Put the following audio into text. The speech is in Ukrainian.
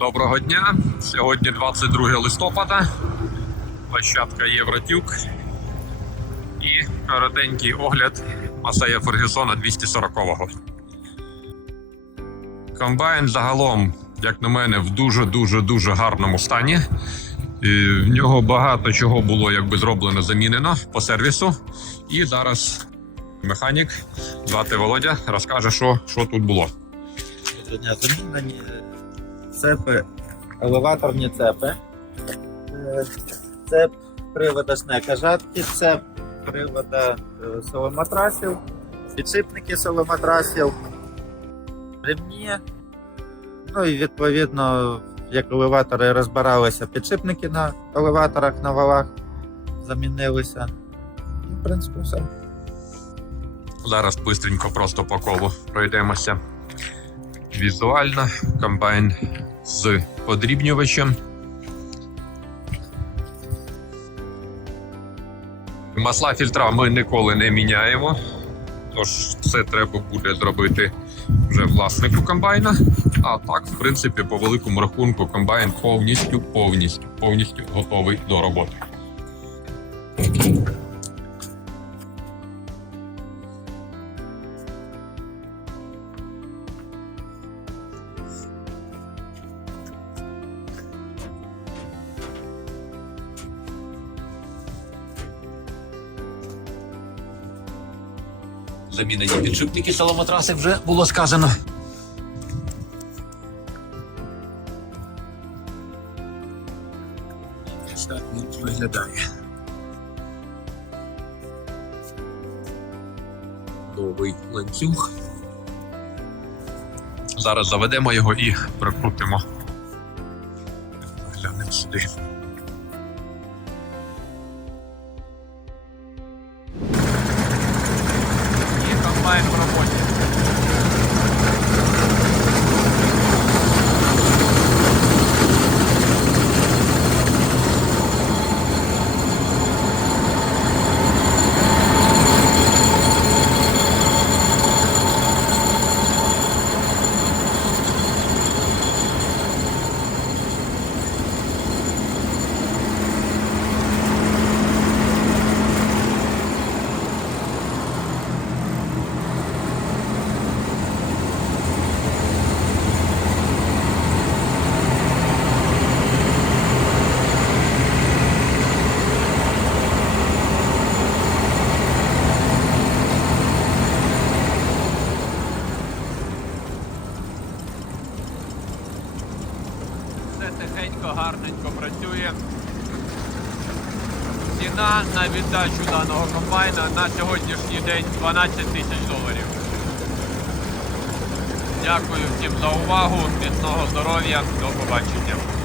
Доброго дня. Сьогодні 22 листопада. Площадка Євротюк. І коротенький огляд Масея Фергюсона 240-го. Комбайн загалом, як на мене, в дуже-дуже дуже гарному стані. І в нього багато чого було якби зроблено, замінено по сервісу. І зараз механік, звати Володя, розкаже, що, що тут було. Замінені цепи, елеваторні цепи, Е, цеп привода шнека жатки, цеп привода е, соломатрасів, підшипники соломатрасів, ремні. Ну і відповідно, як елеватори розбиралися, підшипники на елеваторах на валах замінилися. І, в принципі, все. Зараз бистренько просто по колу пройдемося. Візуально комбайн з подрібнювачем. Масла фільтра ми ніколи не міняємо. Тож це треба буде зробити вже власнику комбайна. А так, в принципі, по великому рахунку, комбайн повністю, повністю, повністю готовий до роботи. Замінені підшипники соломотраси вже було сказано. Ось так він виглядає. Новий ланцюг. Зараз заведемо його і прикрутимо. Глянемо сюди. І комбайн в роботі. Все тихенько, гарненько працює. Ціна на віддачу даного комбайна на сьогоднішній день 12 тисяч доларів. Дякую всім за увагу, міцного здоров'я, до побачення.